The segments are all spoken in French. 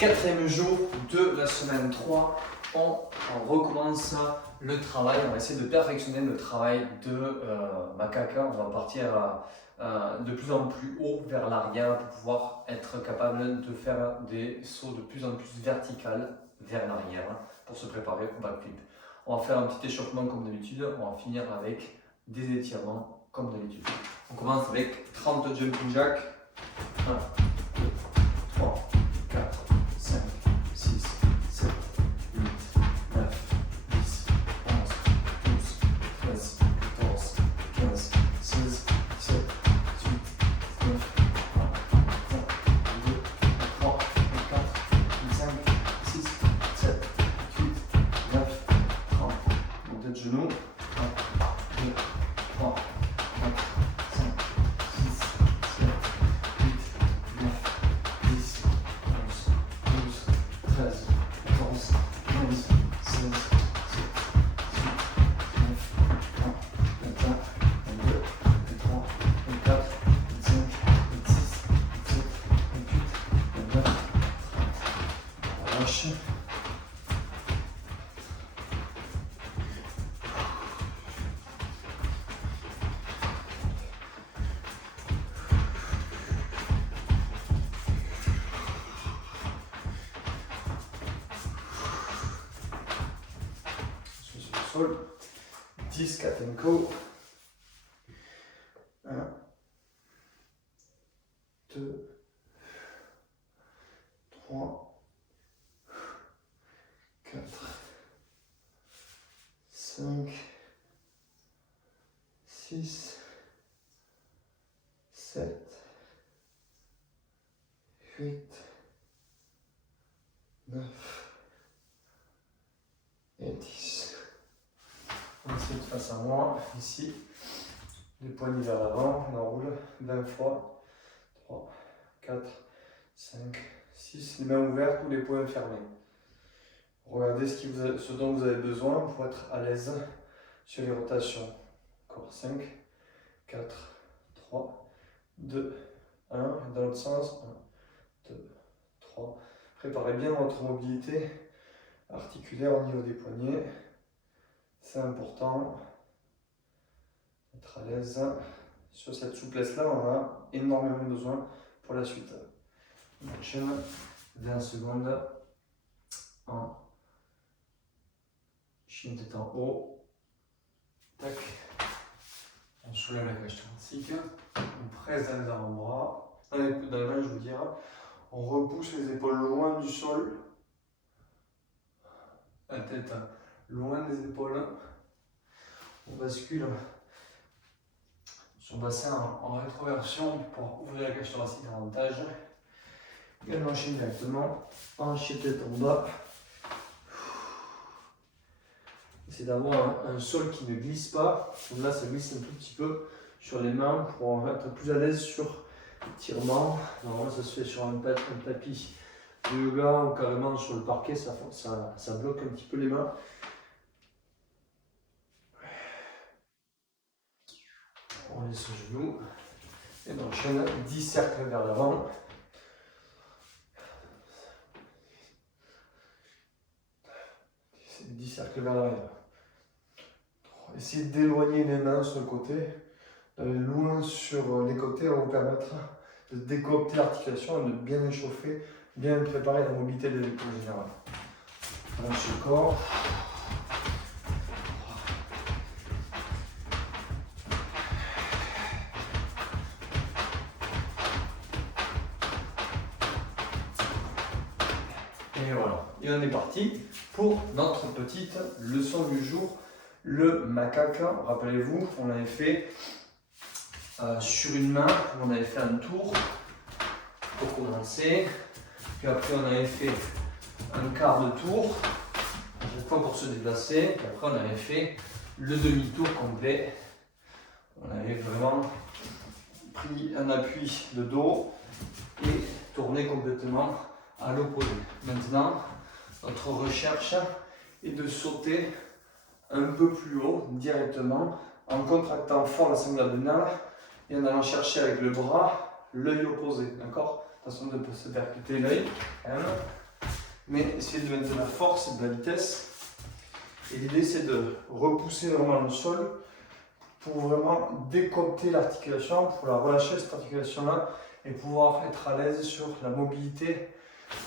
Quatrième jour de la semaine 3, on recommence le travail, on va essayer de perfectionner le travail de macaca. On va partir de plus en plus haut vers l'arrière pour pouvoir être capable de faire des sauts de plus en plus verticales vers l'arrière pour se préparer au backflip. On va faire un petit échauffement comme d'habitude, on va finir avec des étirements comme d'habitude. On commence avec 30 jumping jacks. 1, 2, 3, 4, 5, 6, 7, 8, 9, 10, 11, 12, 13, 14, 15, 16, 17, 18, 19, 20, 22, 23, 24, 25, 6, 7, 8, 9, 30. Montée de genoux. 1, 2, 3, 4, 5, 6, 7, 8, 9, 10, 11, 12, 13, 14, 15, 16, 17, 18, 19, 20, 21, 22, 23, 24, 25, 26, 27, 28, 29, 30. Relâche. Sur le sol, 10 cat and go. 1, 2, 3, 4, 5, 6, 7, 8, 9 et 10. On essaie de face à moi, ici, les poignets vers l'avant, on enroule 20 fois, 3, 4, 5, 6, les mains ouvertes ou les poings fermés. Regardez ce dont vous avez besoin pour être à l'aise sur les rotations. Encore 5, 4, 3, 2, 1, dans l'autre sens, 1, 2, 3. Préparez bien votre mobilité articulaire au niveau des poignets. C'est important d'être à l'aise sur cette souplesse-là. On a énormément besoin pour la suite. On enchaîne 20 secondes en chine tête en haut. Tac. On soulève la cage thoracique. On presse dans les avant-bras. Dans les mains, je veux dire. On repousse les épaules loin du sol. La tête loin des épaules. On bascule son bassin en rétroversion pour ouvrir la cage thoracique davantage. Et on enchaîne directement en chine tête en bas. C'est d'avoir un sol qui ne glisse pas. Donc là, ça glisse un tout petit peu sur les mains pour être plus à l'aise sur l'étirement. Normalement, ça se fait sur un tapis de yoga ou carrément sur le parquet. Ça bloque un petit peu les mains. On laisse au genou et on enchaîne 10 cercles vers l'avant. « 10 cercles vers l'arrière. Essayez d'éloigner les mains sur le côté, d'aller loin sur les côtés, va vous permettre de décopter l'articulation et de bien échauffer, bien préparer la mobilité des épaules générales. Relâchez le corps. Et voilà, et on est parti pour notre petite leçon du jour, le macaca. Rappelez-vous, on avait fait sur une main, on avait fait un tour pour commencer, puis après on avait fait un quart de tour, à chaque fois pour se déplacer, puis après on avait fait le demi-tour complet. On avait vraiment pris un appui de dos et tourné complètement à l'opposé. Maintenant, notre recherche est de sauter un peu plus haut directement en contractant fort la sangle abdominale et en allant chercher avec le bras l'œil opposé. D'accord? Attention de ne pas se percuter l'œil. mais essayez de mettre de la force et de la vitesse. Et l'idée, c'est de repousser vraiment le sol pour vraiment décompter l'articulation, pour la relâcher cette articulation-là et pouvoir être à l'aise sur la mobilité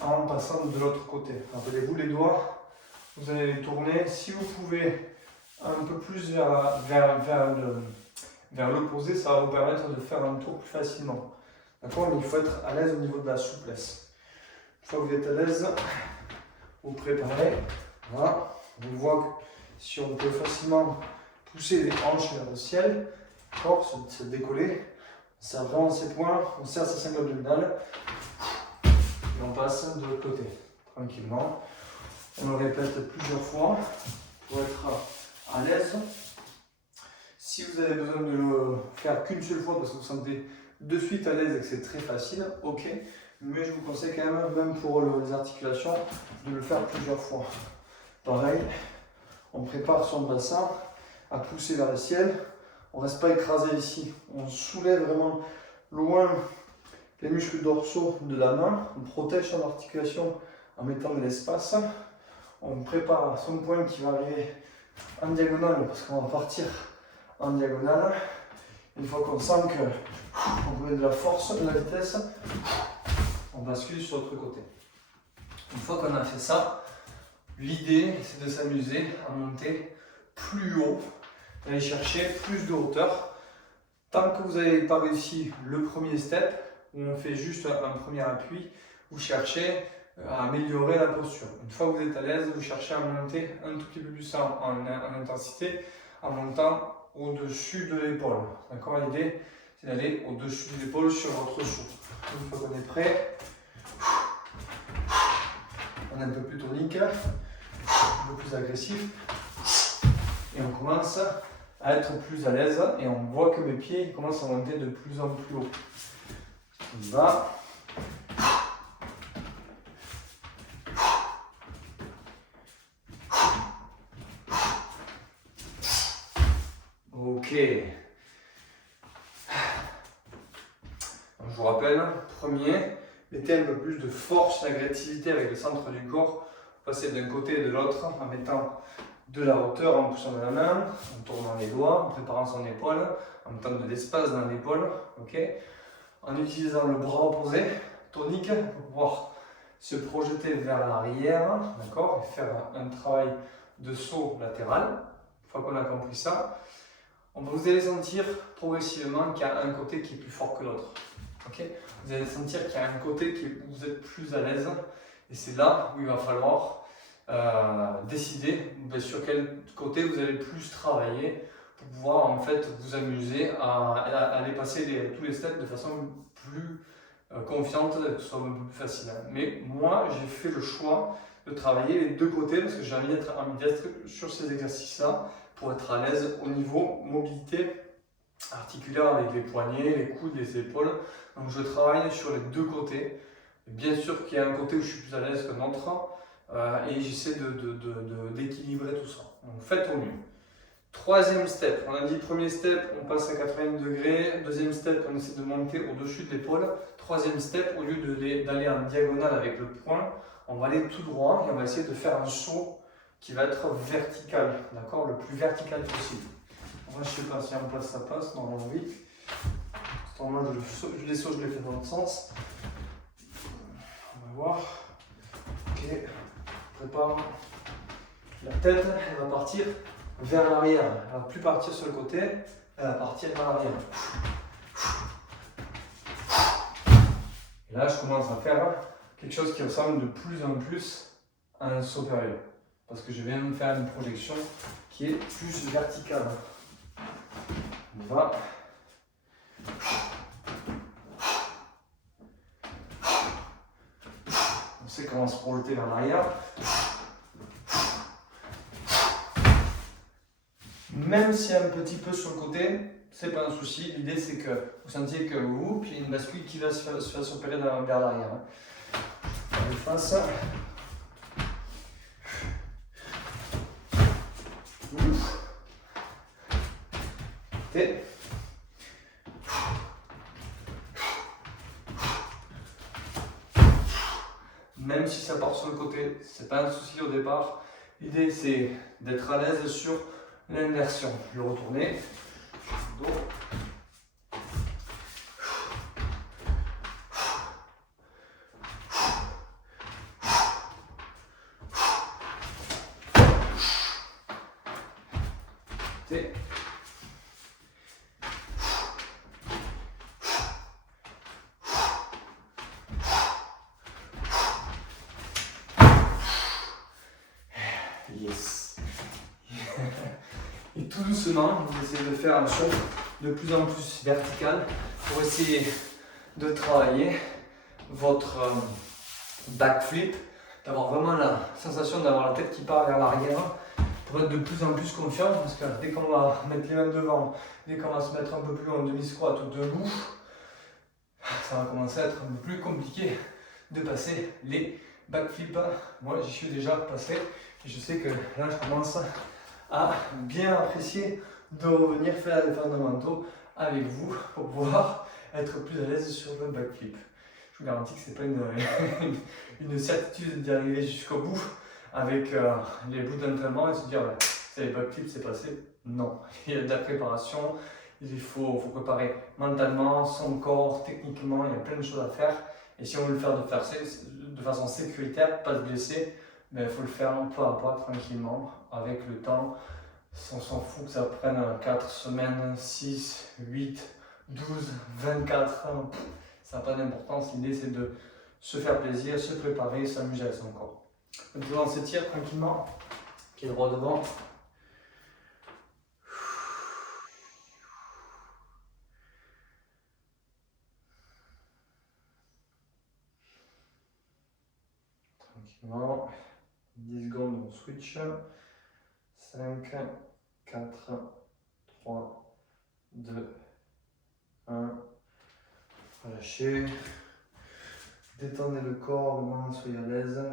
en passant de l'autre côté. Rappelez-vous les doigts, vous allez les tourner. Si vous pouvez un peu plus vers l'opposé, ça va vous permettre de faire un tour plus facilement. D'accord? Mais il faut être à l'aise au niveau de la souplesse. Une fois que vous êtes à l'aise, vous préparez. Voilà. On voit que si on peut facilement pousser les hanches vers le ciel, d'accord, se décoller, on serre vraiment ses poings, on serre sa cingle abdominale et on passe de l'autre côté, tranquillement. On le répète plusieurs fois pour être à l'aise. Si vous avez besoin de le faire qu'une seule fois parce que vous vous sentez de suite à l'aise et que c'est très facile, ok. Mais je vous conseille quand même pour les articulations, de le faire plusieurs fois. Pareil, on prépare son bassin à pousser vers le ciel. On ne reste pas écrasé ici. On soulève vraiment loin les muscles dorsaux de la main. On protège son articulation en mettant de l'espace. On prépare son poing qui va arriver en diagonale parce qu'on va partir en diagonale. Une fois qu'on sent qu'on met de la force, de la vitesse, on bascule sur l'autre côté. Une fois qu'on a fait ça, l'idée c'est de s'amuser à monter plus haut, d'aller chercher plus de hauteur. Tant que vous n'avez pas réussi le premier step, où on fait juste un premier appui, vous cherchez à améliorer la posture. Une fois que vous êtes à l'aise, vous cherchez à monter un tout petit peu plus en intensité, en montant au-dessus de l'épaule. D'accord? L'idée, c'est d'aller au-dessus de l'épaule sur votre saut. Une fois qu'on est prêt, on est un peu plus tonique, un peu plus agressif, et on commence à être plus à l'aise, et on voit que mes pieds commencent à monter de plus en plus haut. On va. Ok. Je vous rappelle, premier, mettez un peu plus de force, d'agressivité avec le centre du corps. Passez d'un côté et de l'autre en mettant de la hauteur, en poussant de la main, en tournant les doigts, en préparant son épaule, en mettant de l'espace dans l'épaule. Okay, en utilisant le bras opposé, tonique, pour pouvoir se projeter vers l'arrière, d'accord, et faire un travail de saut latéral. Une fois qu'on a compris ça, vous allez sentir progressivement qu'il y a un côté qui est plus fort que l'autre. Okay, vous allez sentir qu'il y a un côté où vous êtes plus à l'aise, et c'est là où il va falloir décider sur quel côté vous allez plus travailler pour pouvoir en fait vous amuser à aller passer tous les steps de façon plus confiante, que ce soit un peu plus facile. Mais moi j'ai fait le choix de travailler les deux côtés parce que j'ai envie d'être ambidextre sur ces exercices-là pour être à l'aise au niveau mobilité articulaire avec les poignets, les coudes, les épaules. Donc je travaille sur les deux côtés. Et bien sûr qu'il y a un côté où je suis plus à l'aise qu'un autre. Et j'essaie d'équilibrer tout ça. Donc faites au mieux. Troisième step, on a dit premier step, on passe à 90 degrés. Deuxième step, on essaie de monter au-dessus de l'épaule. Troisième step, au lieu d'aller en diagonale avec le poing, on va aller tout droit et on va essayer de faire un saut qui va être vertical, d'accord, le plus vertical possible. Moi, je ne sais pas si en place ça passe, normalement oui. Moi, je les sauts, je les fais dans l'autre sens. On va voir. Ok. Prépare. La tête, elle va partir vers l'arrière. Elle ne va plus partir sur le côté, elle va partir vers l'arrière. Et là, je commence à faire quelque chose qui ressemble de plus en plus à un saut périlleux. Parce que je viens de faire une projection qui est plus verticale. On va. On sait comment se projeter vers l'arrière. Même si un petit peu sur le côté, c'est pas un souci. L'idée c'est que vous sentiez que il y a une bascule qui va s'opérer vers l'arrière. On fait ça. Et même si ça part sur le côté, c'est pas un souci au départ. L'idée c'est d'être à l'aise sur l'inversion. Je vais retourner. Dos. Yes. Et tout doucement, vous essayez de faire un saut de plus en plus vertical pour essayer de travailler votre backflip, d'avoir vraiment la sensation d'avoir la tête qui part vers l'arrière pour être de plus en plus confiant parce que dès qu'on va mettre les mains devant, dès qu'on va se mettre un peu plus en demi-squat ou debout, ça va commencer à être un peu plus compliqué de passer les backflips. Moi j'y suis déjà passé et je sais que là je commence à bien apprécier de revenir faire les fondamentaux avec vous pour pouvoir être plus à l'aise sur le backflip. Je vous garantis que ce n'est pas une certitude d'y arriver jusqu'au bout avec les bouts d'entraînement et se dire bah, c'est les backflips, c'est passé. Non, il y a de la préparation, il faut préparer mentalement, son corps, techniquement, il y a plein de choses à faire. Et si on veut le faire de façon sécuritaire, pas se blesser, il faut le faire pas à pas, tranquillement, avec le temps. On s'en fout que ça prenne 4 semaines, 6, 8, 12, 24, ça n'a pas d'importance. L'idée c'est de se faire plaisir, se préparer, s'amuser avec son corps. Maintenant on s'étire tranquillement, pied droit devant. Tranquillement, 10 secondes on switch. 5, 4, 3, 2, 1. Relâchez. Détendez le corps, vraiment soyez à l'aise.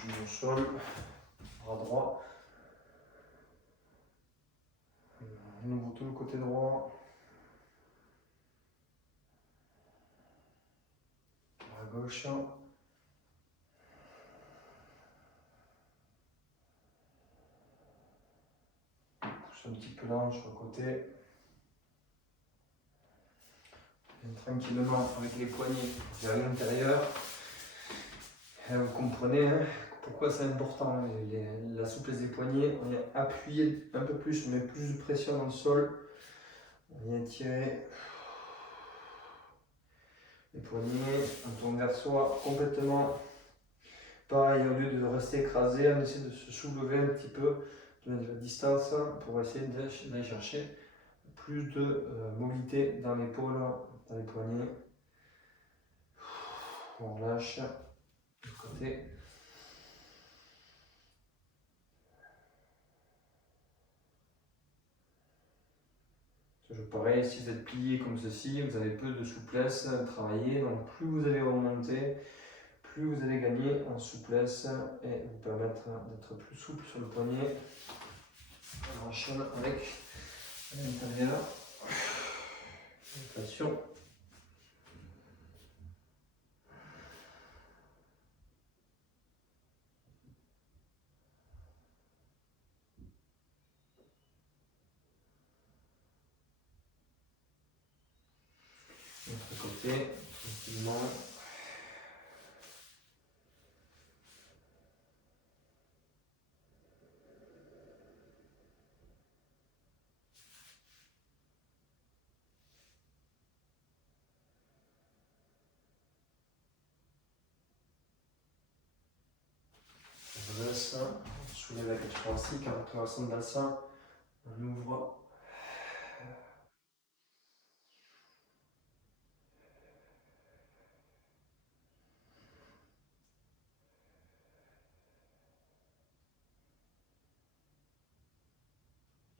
Genou au sol, bras droit. On ouvre tout le côté droit. Bras gauche. Pousse un petit peu l'ange sur le côté. Et tranquillement avec les poignets vers l'intérieur. Vous comprenez pourquoi c'est important. La souplesse des poignets, on vient appuyer un peu plus, on met plus de pression dans le sol. On vient tirer les poignets, on tourne vers soi complètement. Pareil, au lieu de rester écrasé, on essaie de se soulever un petit peu, de mettre de la distance pour essayer d'aller chercher plus de mobilité dans l'épaule, dans les poignets. On relâche de côté. Toujours pareil, si vous êtes plié comme ceci, vous avez peu de souplesse à travailler, donc plus vous allez remonter, plus vous allez gagner en souplesse et vous permettre d'être plus souple sur le poignet. On enchaîne avec l'intérieur. Attention. L'autre côté, tranquillement. On redresse, on soulève la cage thoracique, en traversant le bassin, on ouvre.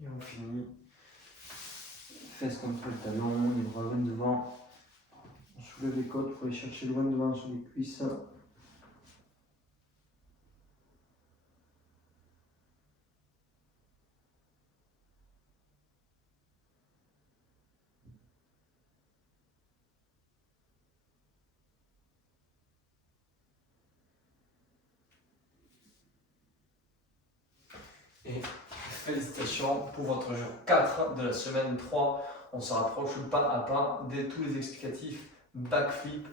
Et on finit. Fesses contre le talon, les bras vers devant. On soulève les côtes pour aller chercher loin devant sur les cuisses. Et félicitations pour votre jour 4 de la semaine 3. On se rapproche pas à pas de tous les explicatifs. Backflip.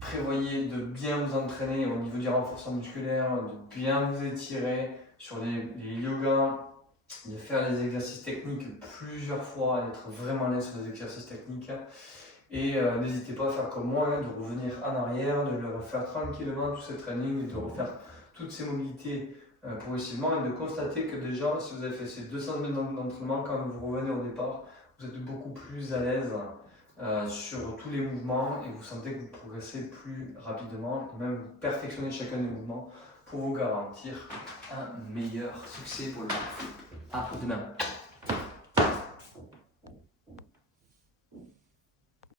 Prévoyez de bien vous entraîner au niveau du renforcement musculaire, de bien vous étirer sur les yogas, de faire les exercices techniques plusieurs fois, d'être vraiment à l'aise sur les exercices techniques. Et n'hésitez pas à faire comme moi, de revenir en arrière, de le refaire tranquillement, tous ces trainings, de refaire toutes ces mobilités progressivement et de constater que déjà, si vous avez fait ces 200 minutes d'entraînement, quand vous revenez au départ, vous êtes beaucoup plus à l'aise sur tous les mouvements et vous sentez que vous progressez plus rapidement et même vous perfectionnez chacun des mouvements pour vous garantir un meilleur succès pour le backflip. À demain.